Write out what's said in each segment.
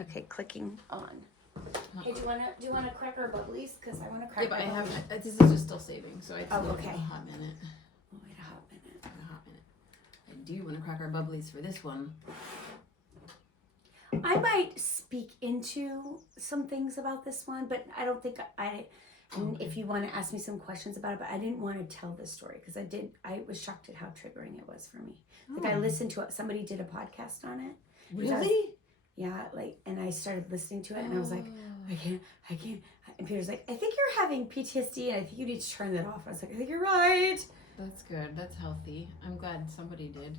Okay, clicking on. Hey, do you wanna crack our bubblies? Because I want to crack. Yeah, but I bubblies. have. This is just still saving, so I just need okay. a hot minute. Oh, wait a hot minute. A hot minute. I do want to crack our bubblies for this one. I might speak into some things about this one, but I don't think I. And if you want to ask me some questions about it, but I didn't want to tell this story because I was shocked at how triggering it was for me. Like I listened to it. Somebody did a podcast on it. Really? Yeah, like, and I started listening to it, and I was like, I can't. And Peter's like, I think you're having PTSD, and I think you need to turn that off. I was like, I think you're right. That's good. That's healthy. I'm glad somebody did.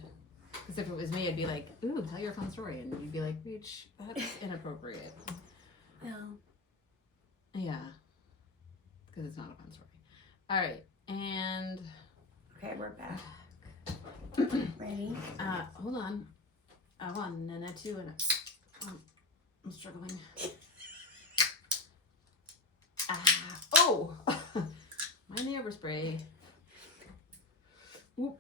Because if it was me, I'd be like, ooh, tell your fun story. And you'd be like, Reach, that's inappropriate. No. Yeah. Because it's not a fun story. All right. And. Okay, we're back. Ready? Hold on. A 1 and a 2 and a. I'm struggling. Oh! My neighbor spray. Whoop.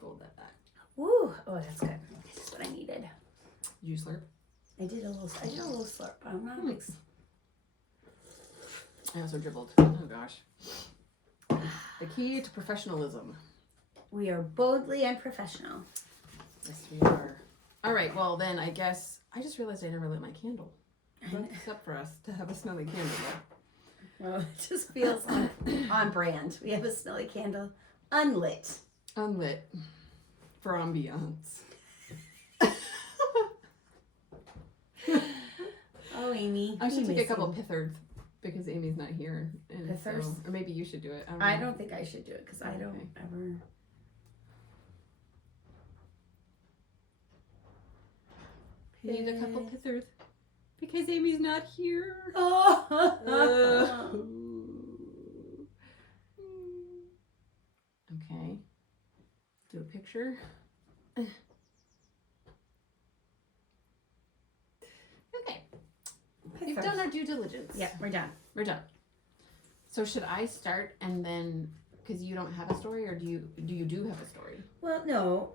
Fold that back. Woo! Oh, that's good. This is what I needed. You slurp? I did a little slurp, but I'm not a big. I also dribbled. Oh gosh. The key to professionalism. We are boldly unprofessional. Yes, we are. All right. Well, then I guess I just realized I never lit my candle. It's up for us to have a smelly candle. Well, it just feels on brand. We have a smelly candle, unlit. Unlit for ambiance. Oh, Amy. I should take a couple pithers because Amy's not here. And Pithers? so, or maybe you should do it. I don't think I should do it because I don't ever. I need a couple pithers because Amy's not here. Oh. Okay. Do a picture. Okay. We've done our due diligence. Yeah, we're done. We're done. So should I start and then, because you don't have a story, or do you have a story? Well, no.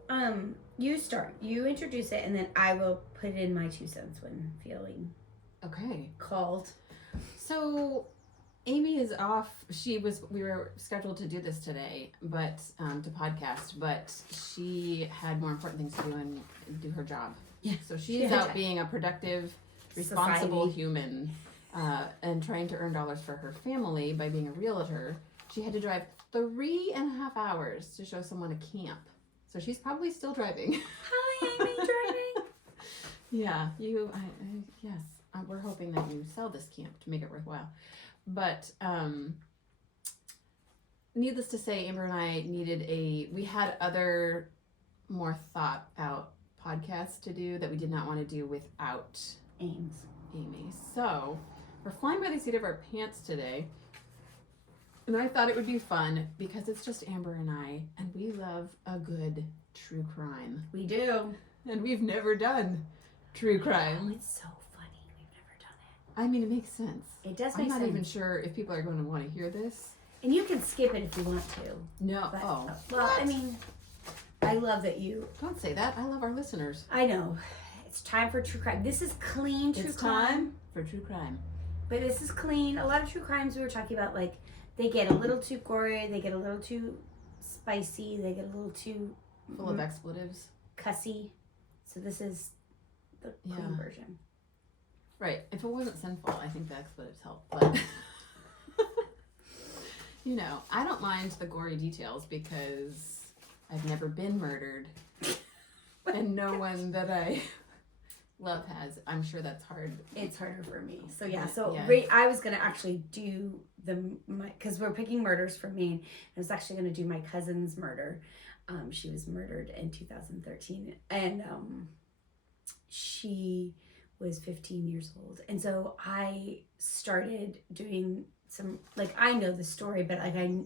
You start. You introduce it, and then I will put in my 2 cents when feeling called. So Amy is off. We were scheduled to do this today, but to podcast, but she had more important things to do and do her job. Yeah. So she's out being a productive, responsible human, and trying to earn dollars for her family by being a realtor. She had to drive 3.5 hours to show someone a camp. So she's probably still driving. Hi, Amy, driving. Yeah, yes. We're hoping that you sell this camp to make it worthwhile. But needless to say, Amber and I we had other more thought out podcasts to do that we did not want to do without Amy. So we're flying by the seat of our pants today. And I thought it would be fun because it's just Amber and I, and we love a good true crime. We do. And we've never done true crime. Oh, it's so funny. We've never done it. I mean, it makes sense. It does make sense. I'm not even sure if people are going to want to hear this. And you can skip it if you want to. No. But, well, what? I mean, I love that you... Don't say that. I love our listeners. I know. It's time for true crime. This is clean true crime. Time for true crime. But this is clean. A lot of true crimes we were talking about, like, they get a little too gory, they get a little too spicy, they get a little too... Full of expletives. Cussy. So this is the clean version. Right. If it wasn't sinful, I think the expletives help. But, you know, I don't mind the gory details because I've never been murdered. And no one that I love has. I'm sure that's hard. It's harder for me. So yeah. I was going to actually do because we're picking murders for Maine. I was actually going to do my cousin's murder. She was murdered in 2013, and she was 15 years old. And so I started doing some, like, I know the story, but like I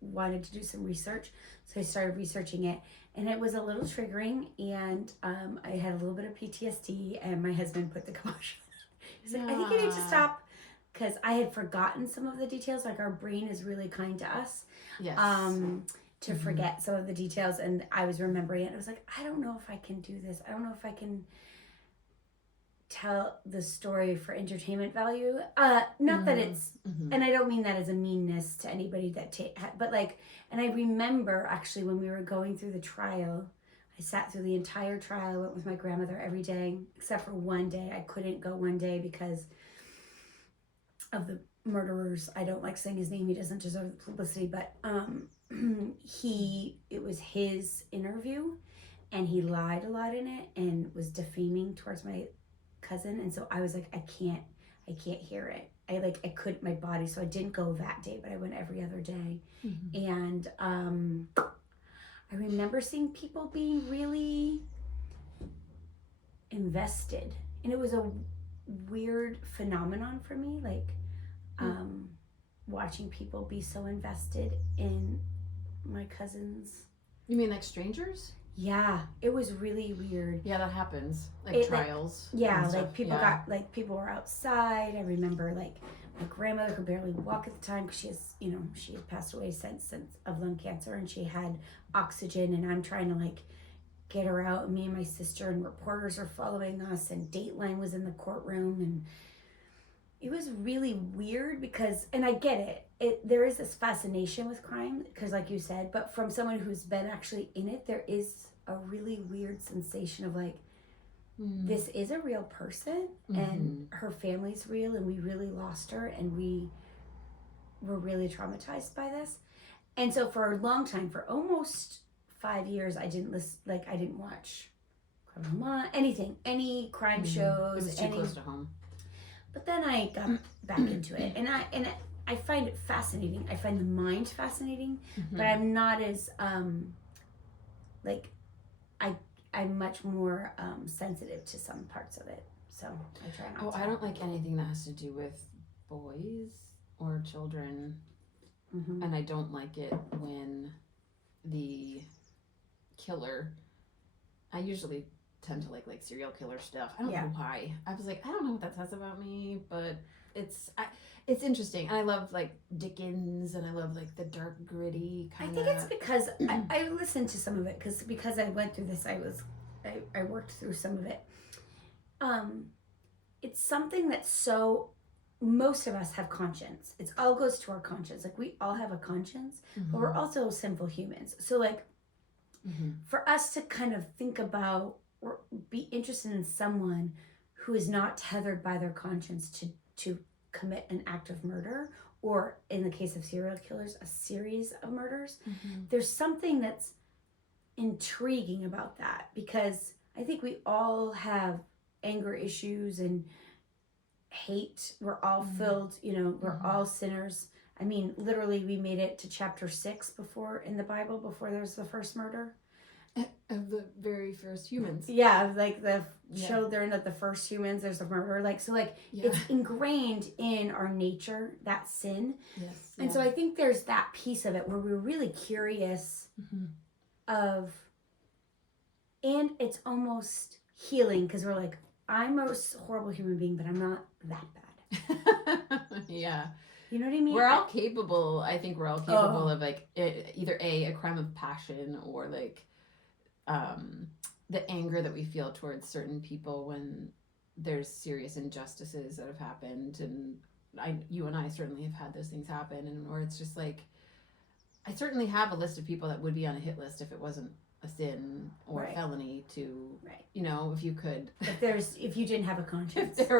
wanted to do some research. So I started researching it, and it was a little triggering, and I had a little bit of PTSD, and my husband put the kibosh on. He's like, I think you need to stop, because I had forgotten some of the details. Like, our brain is really kind to us. Yes. To forget some of the details, and I was remembering it. I was like, I don't know if I can do this. I don't know if I can tell the story for entertainment value. Not that it's, and I don't mean that as a meanness to anybody that but like, and I remember actually when we were going through the trial, I sat through the entire trial. I went with my grandmother every day, except for one day. I couldn't go one day because of the murderers. I don't like saying his name. He doesn't deserve the publicity, but it was his interview, and he lied a lot in it and was defaming towards my cousin. And so I was like, I can't hear it. I couldn't, my body. So I didn't go that day, but I went every other day. And I remember seeing people being really invested, and it was a weird phenomenon for me, like watching people be so invested in my cousins. You mean like strangers? Yeah, it was really weird. Yeah, that happens. Like trials. Like people people were outside. I remember like my grandmother could barely walk at the time because she had passed away since of lung cancer, and she had oxygen, and I'm trying to like get her out, and me and my sister and reporters are following us, and Dateline was in the courtroom, and it was really weird because, and I get it, there is this fascination with crime because like you said, but from someone who's been actually in it, there is a really weird sensation of like, this is a real person, and her family's real, and we really lost her, and we were really traumatized by this. And so for a long time, for almost 5 years, I didn't watch Criminal Minds, anything, any crime shows. It was too close to home. But then I got back into it, and I find it fascinating. I find the mind fascinating, but I'm not as I'm much more sensitive to some parts of it. So I try not to. I don't like anything that has to do with boys or children, and I don't like it when the killer. I usually tend to like serial killer stuff. I don't know why. I was like, I don't know what that says about me, but it's interesting. And I love like Dickens, and I love like the dark, gritty kind of. I think it's because I listened to some of it because I went through this. I worked through some of it. It's something that's so. Most of us have conscience. It all goes to our conscience. Like we all have a conscience, but we're also sinful humans. So like, for us to kind of think about or be interested in someone who is not tethered by their conscience to commit an act of murder, or in the case of serial killers, a series of murders, there's something that's intriguing about that, because I think we all have anger issues and hate. We're all filled, we're all sinners. I mean, literally we made it to chapter 6 before in the Bible, before there's the first murder. Of the very first humans. Yeah, like the children of the first humans, there's a murder. Like, so like it's ingrained in our nature, that sin. Yes. And so I think there's that piece of it where we're really curious of, and it's almost healing because we're like, I'm a horrible human being, but I'm not that bad. Yeah. You know what I mean? We're all capable. I think we're all capable of like either a crime of passion, or like the anger that we feel towards certain people when there's serious injustices that have happened. And you and I certainly have had those things happen, and where it's just like, I certainly have a list of people that would be on a hit list if it wasn't a sin or a felony to, if you could. If you didn't have a conscience. if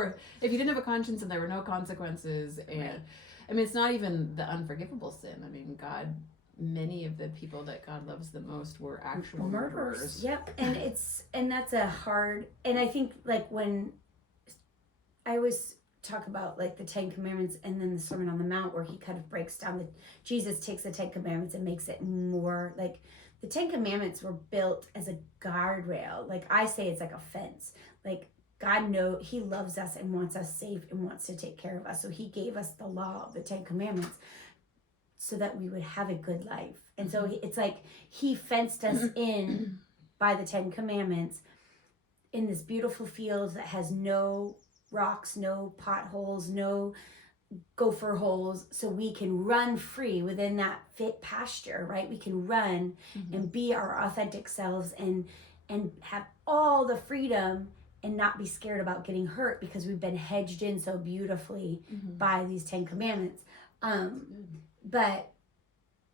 you didn't have a conscience and there were no consequences. And I mean, it's not even the unforgivable sin. I mean, many of the people that God loves the most were actual murderers. Yep. And that's a hard, and I think like when I always talk about like the 10 Commandments and then the Sermon on the Mount, where he kind of breaks down Jesus takes the 10 Commandments and makes it more like, the 10 Commandments were built as a guardrail. Like I say, it's like a fence. Like God knows he loves us and wants us safe and wants to take care of us. So he gave us the law of the 10 Commandments so that we would have a good life. And so it's like he fenced us in by the 10 Commandments in this beautiful field that has no rocks, no potholes, no gopher holes, so we can run free within that fit pasture, right? We can run and be our authentic selves and have all the freedom and not be scared about getting hurt because we've been hedged in so beautifully by these 10 commandments. But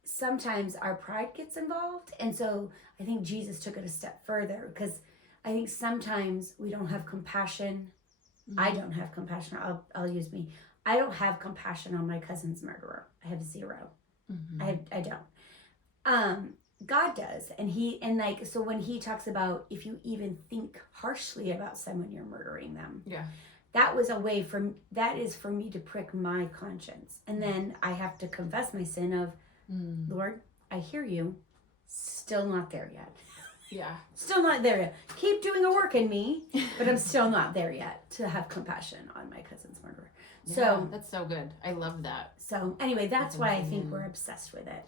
sometimes our pride gets involved. And so I think Jesus took it a step further, because I think sometimes we don't have compassion. I don't have compassion. I'll use me. I don't have compassion on my cousin's murderer. I have zero. I don't. God does. So when he talks about, if you even think harshly about someone, you're murdering them. Yeah. That is for me to prick my conscience. And then I have to confess my sin of, Lord, I hear you. Still not there yet. Yeah. Still not there yet. Keep doing a work in me, but I'm still not there yet to have compassion on my cousin's murderer. Yeah, So that's so good. I love that. So anyway, that's why I think we're obsessed with it.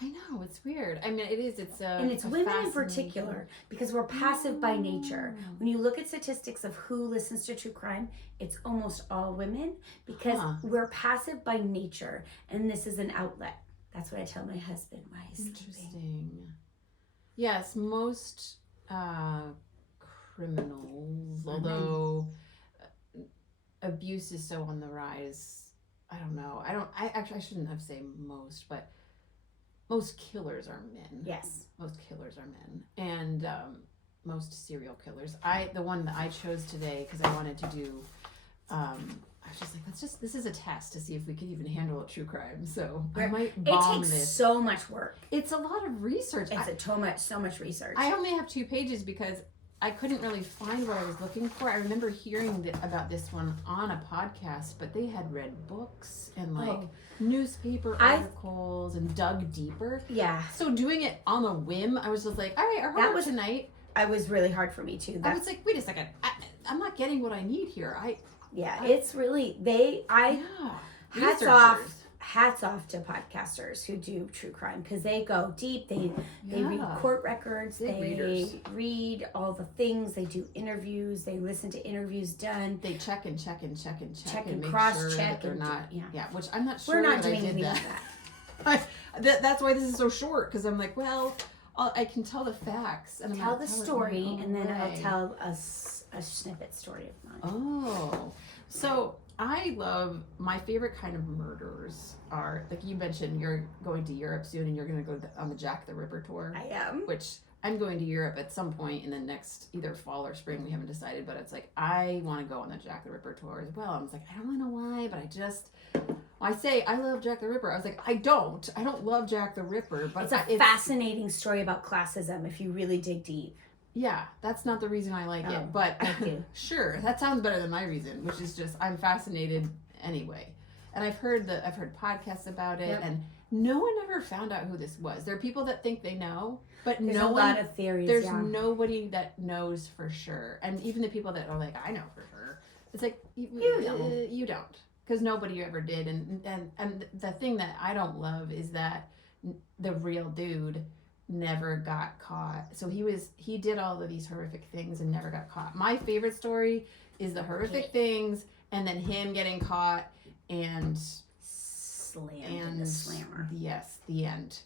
I know, it's weird. I mean, it is. And it's women in particular, because we're passive by nature. When you look at statistics of who listens to true crime, it's almost all women, because we're passive by nature, and this is an outlet. That's what I tell my husband. Why he's Interesting. Yes, most criminals, although abuse is so on the rise. I don't know. I shouldn't have said most, but most killers are men. Yes. Most killers are men. And most serial killers. The one that I chose today, because I wanted to do, I was just like, this is a test to see if we could even handle a true crime. So I might bomb this. It takes so much work. It's a lot of research. It's so much research. I only have 2 pages because I couldn't really find what I was looking for. I remember hearing about this one on a podcast, but they had read books and newspaper articles and dug deeper. Yeah. So doing it on a whim, I was just like, all right, our homework tonight. It was really hard for me too. I was like, wait a second, I'm not getting what I need here. It's really hats off to podcasters who do true crime, because they go deep. They read court records. They read all the things. They do interviews. They listen to interviews done. They check and make cross sure check. That they're not. Which I'm not sure. We're not that doing I did any of that. That's why this is so short, because I'm like, well, I can tell the facts and tell the story, and then I'll tell a snippet story of mine. Oh, so I love, my favorite kind of murderers are, like you mentioned, you're going to Europe soon and you're going to go on the Jack the Ripper tour. I am. Which I'm going to Europe at some point in the next either fall or spring. We haven't decided, but it's like, I want to go on the Jack the Ripper tour as well. I was like, I don't really know why, but I say I love Jack the Ripper. I was like, I don't love Jack the Ripper, but it's fascinating story about classism if you really dig deep. Yeah, that's not the reason I like it, but sure, that sounds better than my reason, which is just I'm fascinated anyway. And I've heard podcasts about it, and no one ever found out who this was. There are people that think they know, but there's a lot of theories. There's nobody that knows for sure, and even the people that are like, I know for sure, it's like you don't, because nobody ever did. And the thing that I don't love is that the real dude never got caught. So he did all of these horrific things and never got caught. My favorite story is the horrific things and then him getting caught and slammed in the slammer. Yes, the end.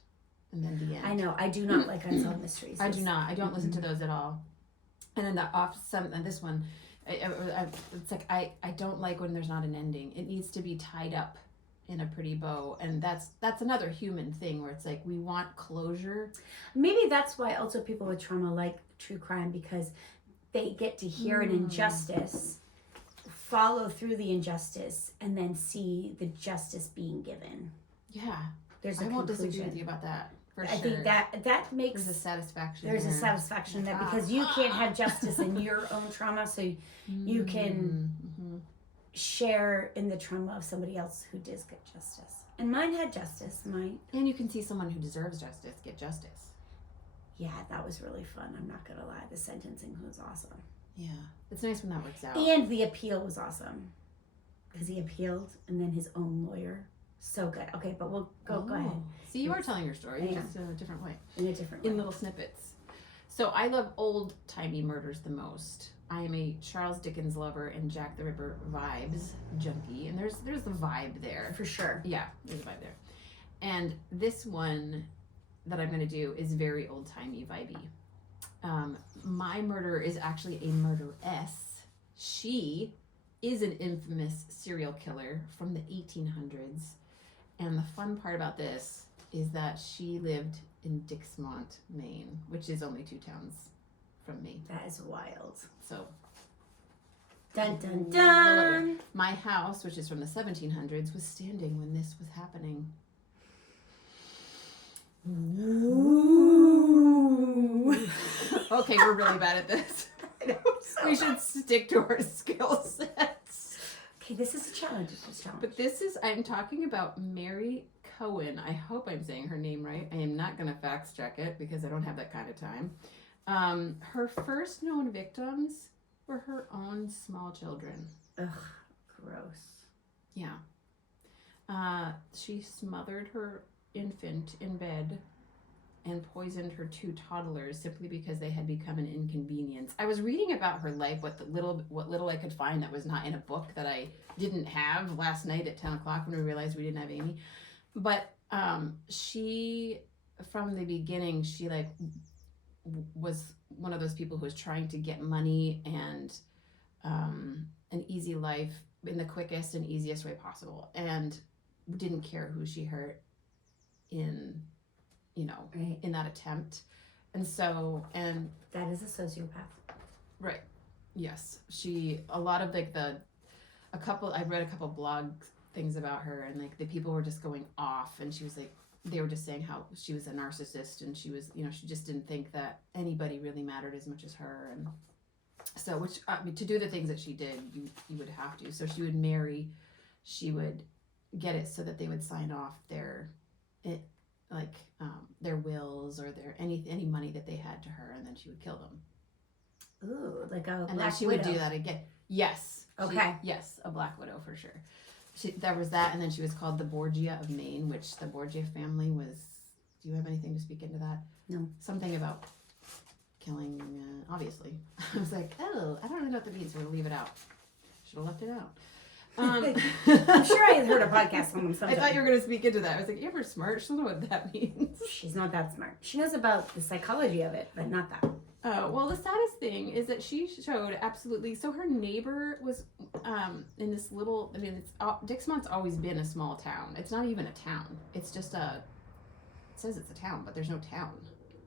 And then the end. I know. I do not like unsolved mysteries. I do not. I don't listen to those at all. And then this one, it's like I don't like when there's not an ending. It needs to be tied up in a pretty bow, and that's another human thing where it's like we want closure. Maybe that's why also people with trauma like true crime, because they get to hear an injustice, follow through the injustice, and then see the justice being given. Yeah, there's a I won't conclusion. disagree with you about that. For I sure. think that makes there's a satisfaction. There's a satisfaction that because you can't have justice in your own trauma, so you can share in the trauma of somebody else who does get justice. And mine had justice. And you can see someone who deserves justice get justice. Yeah, that was really fun. I'm not gonna lie. The sentencing was awesome. Yeah, it's nice when that works out. And the appeal was awesome because he appealed, and then his own lawyer. So good. Okay, but we'll go ahead. See, you are telling your story, just in a different way. In little snippets. So I love old-timey murders the most. I am a Charles Dickens lover and Jack the Ripper vibes junkie, and there's the vibe there. For sure. Yeah, there's a vibe there. And this one that I'm going to do is very old-timey vibey. My murderer is actually a murderess. She is an infamous serial killer from the 1800s. And the fun part about this is that she lived in Dixmont, Maine, which is only 2 towns from me. That is wild. So, dun dun dun. My house, which is from the 1700s, was standing when this was happening. Ooh. Okay, we're really bad at this. We should stick to our skill sets. Okay, this is a challenge. But I'm talking about Mary Cohen. I hope I'm saying her name right. I am not going to fact check it because I don't have that kind of time. Her first known victims were her own small children. Ugh, gross. Yeah. She smothered her infant in bed and poisoned her 2 toddlers simply because they had become an inconvenience. I was reading about her life, what little I could find that was not in a book that I didn't have last night at 10 o'clock when we realized we didn't have Amy. But she, from the beginning, she was one of those people who was trying to get money and an easy life in the quickest and easiest way possible, and didn't care who she hurt in in that attempt. And that is a sociopath. Right. Yes. I read a couple blog things about her, and the people were just going off, and she was they were just saying how she was a narcissist, and she was, she just didn't think that anybody really mattered as much as her. And so, to do the things that she did, you would have to. So she would marry, she would get it so that they would sign off their wills or any money that they had to her, and then she would kill them. Ooh, like a and Black then she Widow. would do that again. Yes. Okay. Yes, a Black Widow for sure. There was that, and then she was called the Borgia of Maine, which the Borgia family was. Do you have anything to speak into that? No. Something about killing, obviously. I was like, oh, I don't really know what that means. We're going to leave it out. Should have left it out. I'm sure I had heard a podcast on them sometime. I thought you were going to speak into that. I was like, you're ever smart? She doesn't know what that means. She's not that smart. She knows about the psychology of it, but not that. Well, the saddest thing is that she showed absolutely. So her neighbor was in this little. Dixmont's always been a small town. It's not even a town. It's just It says it's a town, but there's no town.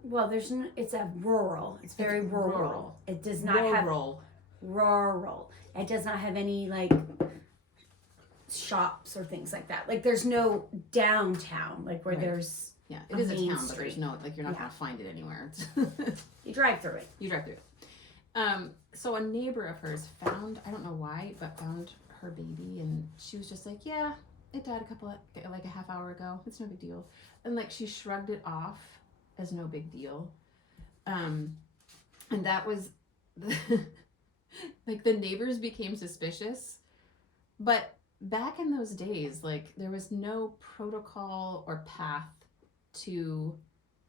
Well, it's a rural. It's very rural. It does not have rural. It does not have any shops or things like that. There's no downtown where there's. Yeah, it is a Main town, Street. but there's no, you're not going to find it anywhere. You drive through it. So a neighbor of hers found, I don't know why, but found her baby, and she was just like, yeah, it died a half hour ago. It's no big deal. And she shrugged it off as no big deal. And that was, the neighbors became suspicious, but back in those days, there was no protocol or path to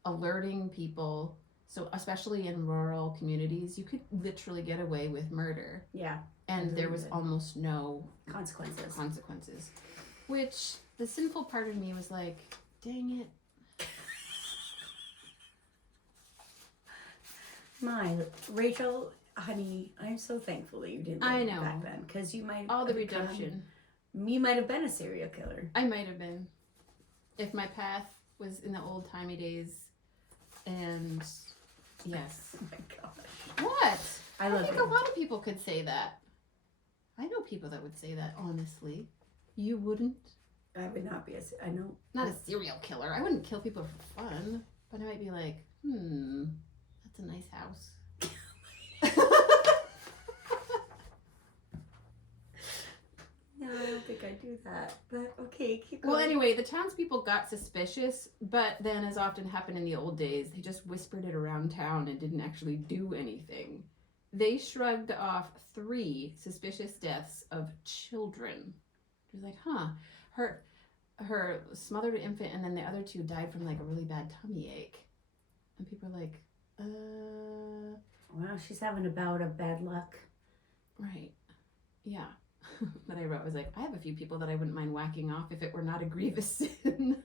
alerting people. So especially in rural communities, you could literally get away with murder. Yeah. And there was almost no consequences. Which the sinful part of me was like, dang it. Rachel, honey, I'm so thankful that you didn't I know. back then, because you might all the redemption. You might have been a serial killer. I might have been, if my path was in the old timey days. And yes. Oh my gosh. What? I think a lot of people could say that. I know people that would say that, honestly. You wouldn't? I would not be I know. Not a serial killer. I wouldn't kill people for fun. But I might be like, that's a nice house. No, I don't think I'd do that. But okay, keep going. Well, anyway, the townspeople got suspicious, but then, as often happened in the old days, they just whispered it around town and didn't actually do anything. They shrugged off 3 suspicious deaths of children. It was like, her smothered infant, and then the other 2 died from a really bad tummy ache. And people are like, Wow, she's having a bout of bad luck. Right. Yeah. That I wrote, I was like, I have a few people that I wouldn't mind whacking off if it were not a grievous sin.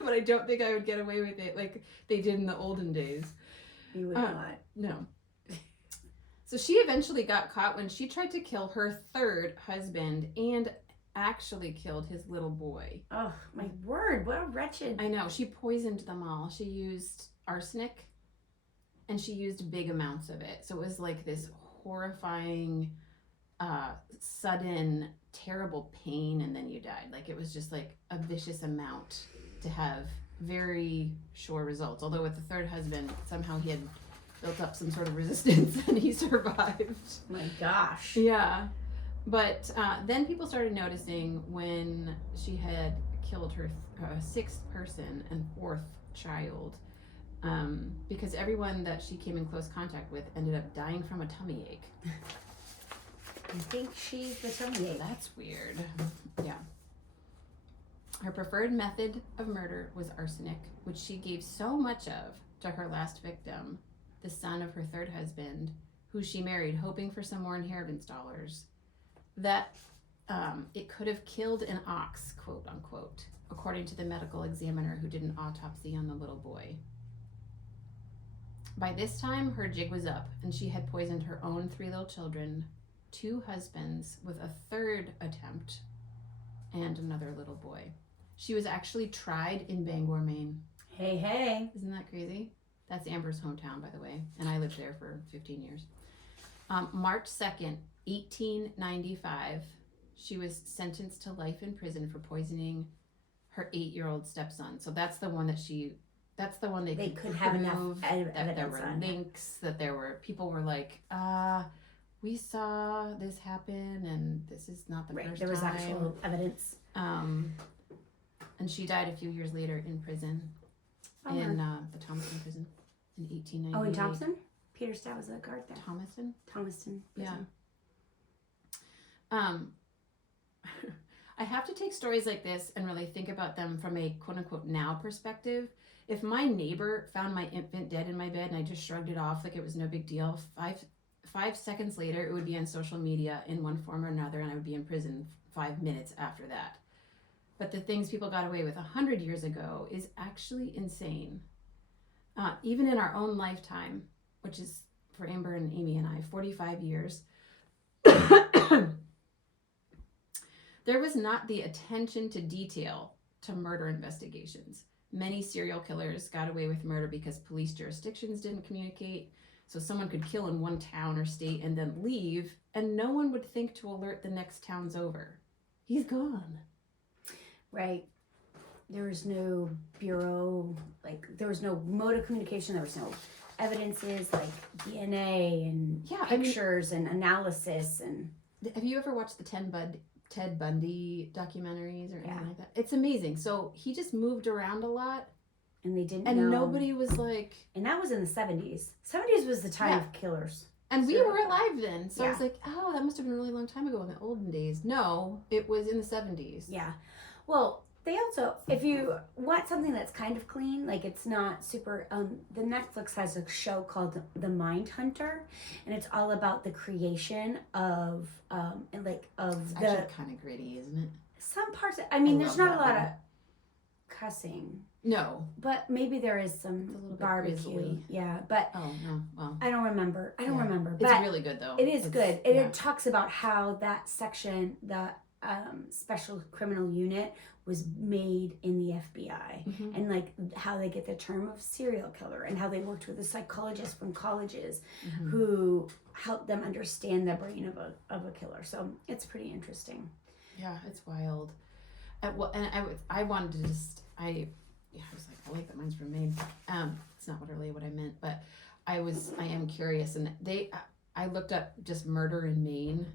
But I don't think I would get away with it like they did in the olden days. You would not. No. So she eventually got caught when she tried to kill her third husband and actually killed his little boy. Oh, my word. What a wretched. I know. She poisoned them all. She used arsenic and she used big amounts of it. So it was like this horrifying, sudden, terrible pain, and then you died. Like it was just like a vicious amount to have very sure results. Although with the third husband, somehow he had built up some sort of resistance and he survived. My gosh. Yeah. But then people started noticing when she had killed her sixth person and fourth child, because everyone that she came in close contact with ended up dying from a tummy ache. I think she's the tummy ache. That's weird. Yeah. Her preferred method of murder was arsenic, which she gave so much of to her last victim, the son of her third husband, who she married hoping for some more inheritance dollars, that it could have killed an ox, quote unquote, according to the medical examiner who did an autopsy on the little boy. By this time, her jig was up, and she had poisoned her own 3 little children, 2 husbands, with a third attempt, and another little boy. She was actually tried in Bangor, Maine. Hey. Isn't that crazy? That's Amber's hometown, by the way, and I lived there for 15 years. March 2nd, 1895, she was sentenced to life in prison for poisoning her 8-year-old stepson. So that's the one they could have enough prove that there evidence were on. links, that there were people were like, we saw this happen, and this is not the first time. There was actual evidence. And she died a few years later in prison, in the Thomason prison in 1898. Oh, in Thompson? Peter's dad was a guard there. Thomason prison. Yeah. I have to take stories like this and really think about them from a quote-unquote now perspective. If my neighbor found my infant dead in my bed and I just shrugged it off like it was no big deal, five seconds later it would be on social media in one form or another, and I would be in prison 5 minutes after that. But the things people got away with 100 years ago is actually insane. Even in our own lifetime, which is for Amber and Amy and I, 45 years, there was not the attention to detail to murder investigations. Many serial killers got away with murder because police jurisdictions didn't communicate. So someone could kill in one town or state and then leave, and no one would think to alert the next towns over. He's gone. Right. There was no bureau, there was no mode of communication. There was no evidences like DNA and pictures and analysis. And have you ever watched the Ted Bundy documentaries or anything like that? It's amazing. So he just moved around a lot. And they didn't know. And nobody was like... And that was in the 70s. 70s was the time of killers. And we were alive then. So I was like, oh, that must have been a really long time ago in the olden days. No, it was in the 70s. Yeah. Well, they also, if you want something that's kind of clean, it's not super, the Netflix has a show called The Mindhunter, and it's all about the creation of, it's actually kind of gritty, isn't it? Some parts, there's not a lot of cussing. No. But maybe there is some barbecue. Yeah, but oh no, well, I don't remember. But it's really good though. It is good. It talks about how that section, the special criminal unit, was made in the FBI, and how they get the term of serial killer, and how they worked with a psychologist from colleges who helped them understand the brain of a killer. So it's pretty interesting. Yeah, it's wild. I wanted to just I was like, I like that mine's from Maine. It's not really what I meant, but I am curious, and I looked up just murder in Maine,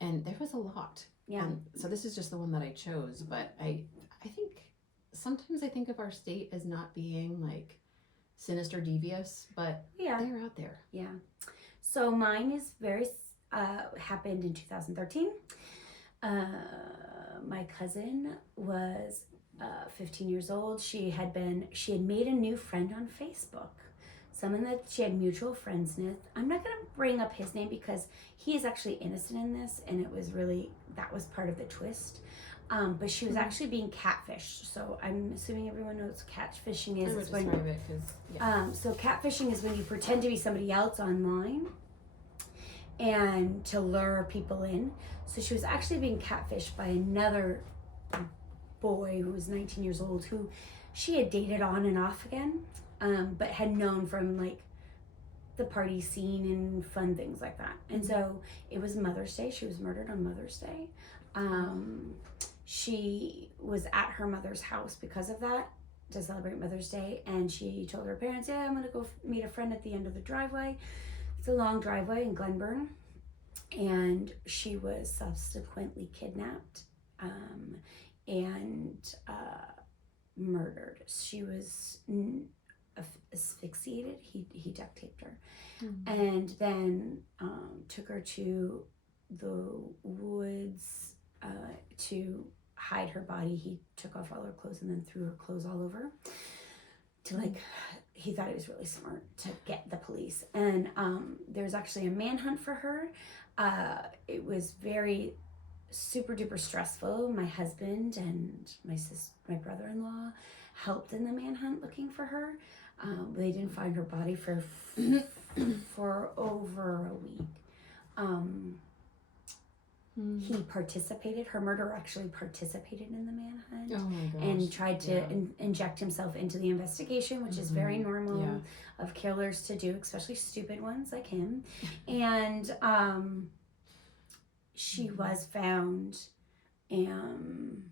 and there was a lot. Yeah. So this is just the one that I chose, but I think sometimes I think of our state as not being sinister, devious, but they're out there. Yeah. So mine is happened in 2013. My cousin was 15 years old. She had made a new friend on Facebook. Someone that she had mutual friends with. I'm not going to bring up his name because he is actually innocent in this, and that was part of the twist. But she was actually being catfished. So I'm assuming everyone knows what catfishing is. I would It's when, describe it because so catfishing is when you pretend to be somebody else online and to lure people in. So she was actually being catfished by another boy who was 19 years old, who she had dated on and off again, but had known from like the party scene and fun things like that. And so it was Mother's Day. She was murdered on Mother's Day. She was at her mother's house because of that, to celebrate Mother's Day, and she told her parents, yeah, I'm gonna go meet a friend at the end of the driveway. It's a long driveway in Glenburn. And she was subsequently kidnapped and murdered. She was asphyxiated. He duct taped her, and then took her to the woods to hide her body. He took off all her clothes and then threw her clothes all over to like, he thought it was really smart to get the police. And there's actually a manhunt for her. It was very super duper stressful. My husband and my brother-in-law helped in the manhunt looking for her. They didn't find her body for over a week. He participated. Her murderer actually participated in the manhunt. oh my gosh. And tried to inject himself into the investigation, which is very normal of killers to do, especially stupid ones like him. And she was found, and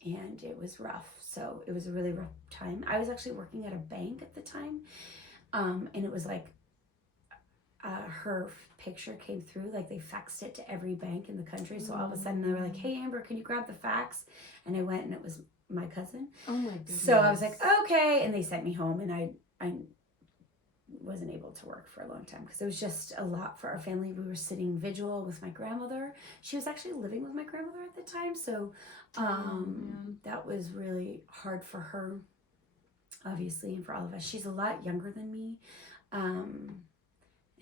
it was rough. So it was a really rough time. I was actually working at a bank at the time, and it was like her picture came through, like they faxed it to every bank in the country. So all of a sudden they were like, hey Amber, can you grab the fax? And I went, and it was my cousin. Oh my goodness. So I was like, okay. And they sent me home, and I wasn't able to work for a long time because it was just a lot for our family. We were sitting vigil with my grandmother. She was actually living with my grandmother at the time. So that was really hard for her, obviously, and for all of us. She's a lot younger than me.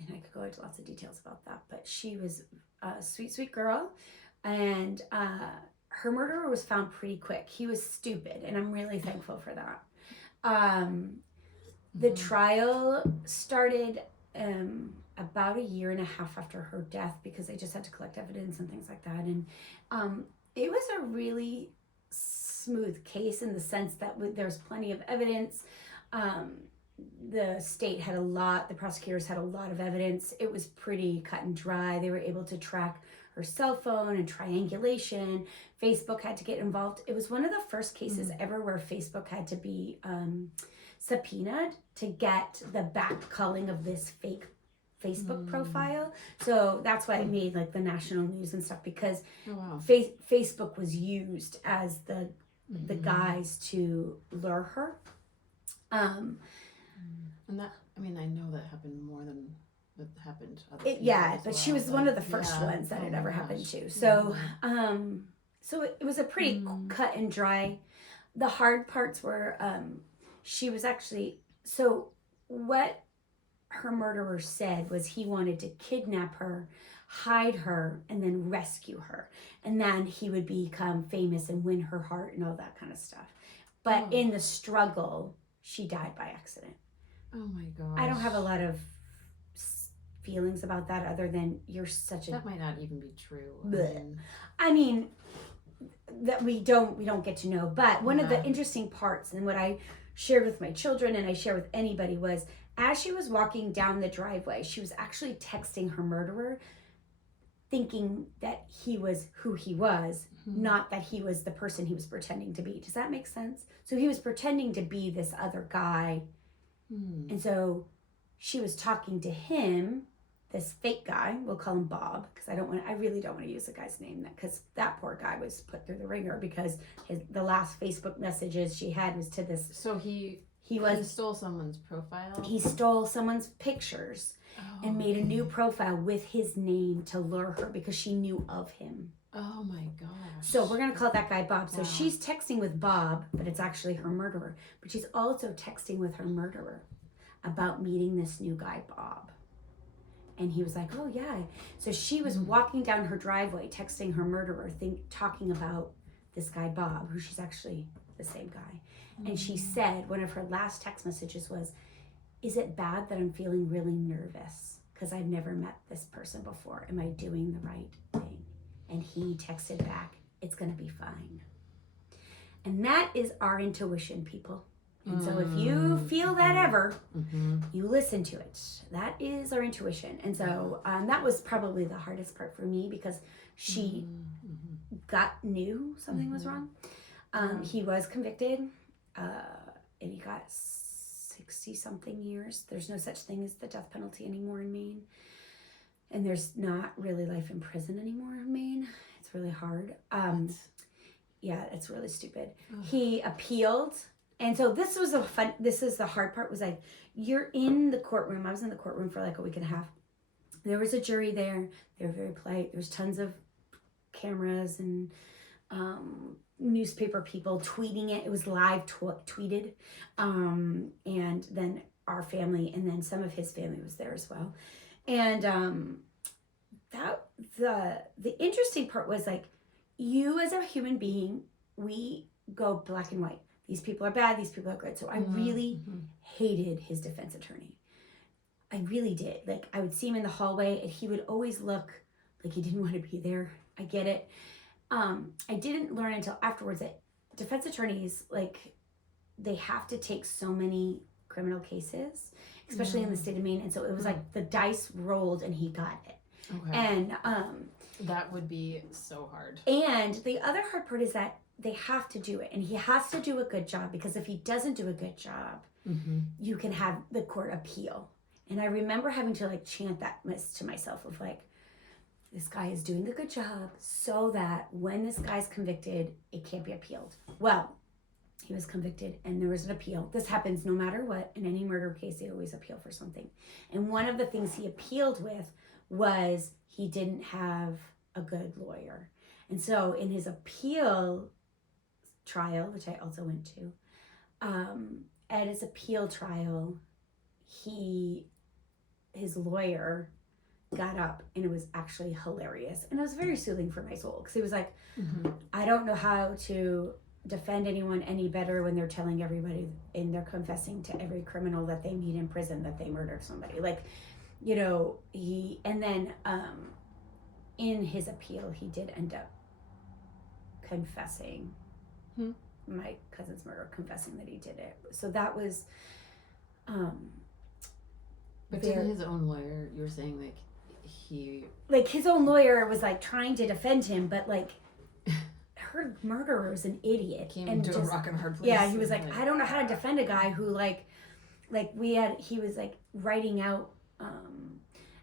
And I could go into lots of details about that, but she was a sweet, sweet girl. And her murderer was found pretty quick. He was stupid, and I'm really thankful for that. The trial started about a year and a half after her death because they just had to collect evidence and things like that. And it was a really smooth case in the sense that there's plenty of evidence. The state had the prosecutors had a lot of evidence. It was pretty cut and dry. They were able to track her cell phone and triangulation. Facebook had to get involved. It was one of the first cases ever where Facebook had to be subpoenaed to get the back culling of this fake Facebook profile. So that's why it made like the national news and stuff, because Facebook was used as the guise to lure her. And that, I mean, I know that happened more than that happened. But she was one of the first ones that it ever happened to. So, so it was a pretty cut and dry. The hard parts were, she was actually, so what her murderer said was he wanted to kidnap her, hide her, and then rescue her. And then he would become famous and win her heart and all that kind of stuff. But in the struggle, she died by accident. Oh my gosh. I don't have a lot of feelings about that other than you're such a... That might not even be true. I mean, that we don't get to know. But one of the interesting parts, and what I shared with my children and I share with anybody, was as she was walking down the driveway, she was actually texting her murderer, thinking that he was who he was, not that he was the person he was pretending to be. Does that make sense? So he was pretending to be this other guy. And so she was talking to him, this fake guy, we'll call him Bob, because I really don't want to use the guy's name, because that poor guy was put through the ringer because the last Facebook messages she had was to this. So he stole someone's profile? He stole someone's pictures and made a new profile with his name to lure her because she knew of him. Oh my gosh. So we're going to call that guy Bob. So she's texting with Bob, but it's actually her murderer. But she's also texting with her murderer about meeting this new guy, Bob. And he was like, oh yeah. So she was walking down her driveway, texting her murderer, talking about this guy Bob, who she's actually the same guy. And she said one of her last text messages was, "Is it bad that I'm feeling really nervous because I've never met this person before? Am I doing the right thing?" And he texted back, "It's going to be fine." And that is our intuition, people. And so if you feel that ever, you listen to it. That is our intuition. And so that was probably the hardest part for me because she knew something was wrong. He was convicted and he got 60-something years. There's no such thing as the death penalty anymore in Maine. And there's not really life in prison anymore in Maine. It's really hard. Yeah, it's really stupid. He appealed. And so this is the hard part, was like, you're in the courtroom. I was in the courtroom for like a week and a half. There was a jury there. They were very polite. There's tons of cameras and newspaper people tweeting it. It was live tweeted. And then our family, and then some of his family was there as well. And that the interesting part was like, you as a human being, we go black and white. These people are bad, these people are good. So I really hated his defense attorney. I really did. Like, I would see him in the hallway and he would always look like he didn't want to be there. I get it. I didn't learn until afterwards that defense attorneys, like, they have to take so many criminal cases, especially in the state of Maine. And so it was like the dice rolled and he got it. Okay. And that would be so hard. And the other hard part is that they have to do it, and he has to do a good job, because if he doesn't do a good job, you can have the court appeal. And I remember having to like chant that to myself of like, this guy is doing a good job so that when this guy's convicted, it can't be appealed. Well, he was convicted and there was an appeal. This happens no matter what. In any murder case, they always appeal for something. And one of the things he appealed with was he didn't have a good lawyer. And so in his appeal trial, which I also went to, at his appeal trial, his lawyer got up, and it was actually hilarious. And it was very soothing for my soul, because he was like, I don't know how to defend anyone any better when they're telling everybody and they're confessing to every criminal that they meet in prison that they murdered somebody. Like, you know, and then in his appeal, he did end up confessing my cousin's murder, confessing that he did it. So that was but to his own lawyer, you were saying like his own lawyer was like trying to defend him, but like her murderer was an idiot. Came into a rock and hard place. Yeah, he was like, I don't know how to defend a guy who he was like writing out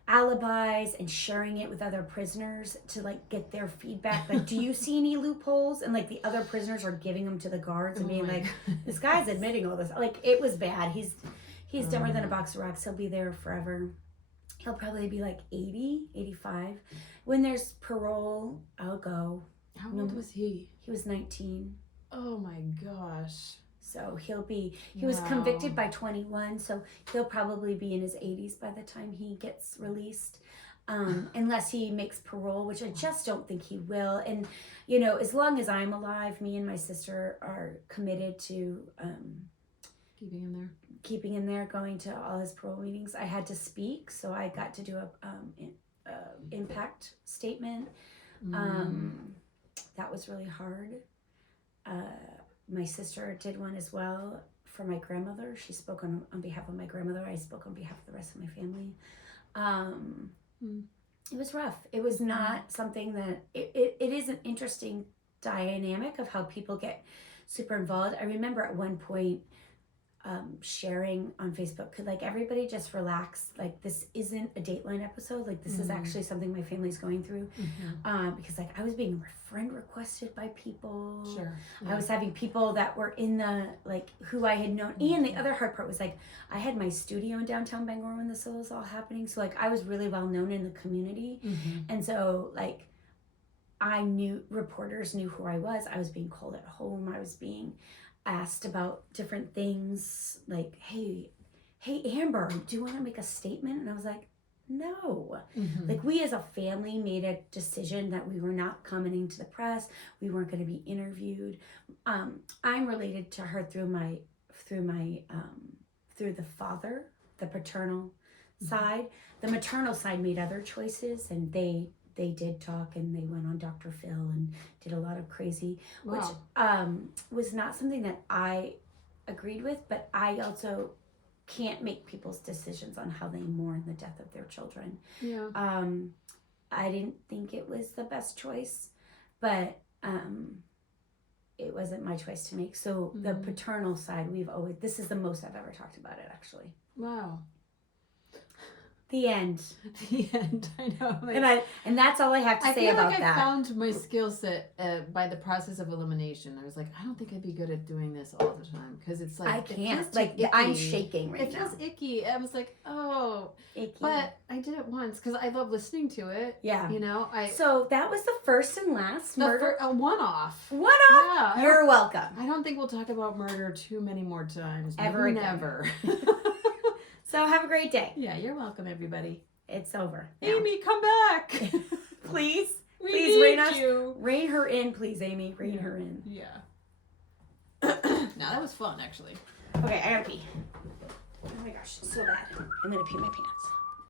alibis and sharing it with other prisoners to like get their feedback. Like, do you see any loopholes? And like the other prisoners are giving them to the guards and being like, this guy's admitting all this. Like, it was bad. He's dumber than a box of rocks. He'll be there forever. He'll probably be like 80, 85. When there's parole, I'll go. How old was he? He was 19. Oh my gosh. So he was convicted by 21, so he'll probably be in his 80s by the time he gets released, unless he makes parole, which I just don't think he will. And, you know, as long as I'm alive, me and my sister are committed to keeping him there, going to all his parole meetings. I had to speak, so I got to do a impact statement. That was really hard. My sister did one as well for my grandmother. She spoke on behalf of my grandmother. I spoke on behalf of the rest of my family. It was rough. It was not something that, it is an interesting dynamic of how people get super involved. I remember at one point sharing on Facebook, could like everybody just relax? Like, this isn't a Dateline episode. Like, this is actually something my family's going through. Because like I was being friend requested by people. Sure. Yeah. I was having people that were in the, like, who I had known. And the other hard part was like, I had my studio in downtown Bangor when this was all happening. So like, I was really well known in the community. And so like, reporters knew who I was. I was being called at home. I was being asked about different things, like, hey Amber, do you want to make a statement? And I was like, No. Mm-hmm. Like, we as a family made a decision that we were not coming to the press. We weren't going to be interviewed. I'm related to her through the father, the paternal side. The maternal side made other choices, and they did talk, and they went on Dr. Phil and did a lot of crazy, which was not something that I agreed with, but I also can't make people's decisions on how they mourn the death of their children. Yeah. I didn't think it was the best choice, but it wasn't my choice to make. So the paternal side, this is the most I've ever talked about it, actually. Wow. The end. The end. I know. And that's all I have to say about that. I found my skill set by the process of elimination. I was like, I don't think I'd be good at doing this all the time because it's like I can't. Like I'm shaking right now. It feels icky. I was like, oh, icky. But I did it once because I love listening to it. Yeah. You know, So that was the first and last murder. A one-off. One-off. Yeah. You're welcome. I don't think we'll talk about murder too many more times. Ever again. Never. So have a great day. Yeah, you're welcome, everybody. It's over. Amy, come back. Please. We please need you. Rein her in, please, Amy. Rein her in. Yeah. Now that was fun, actually. Okay, I gotta pee. Oh my gosh, so bad. I'm gonna pee my pants.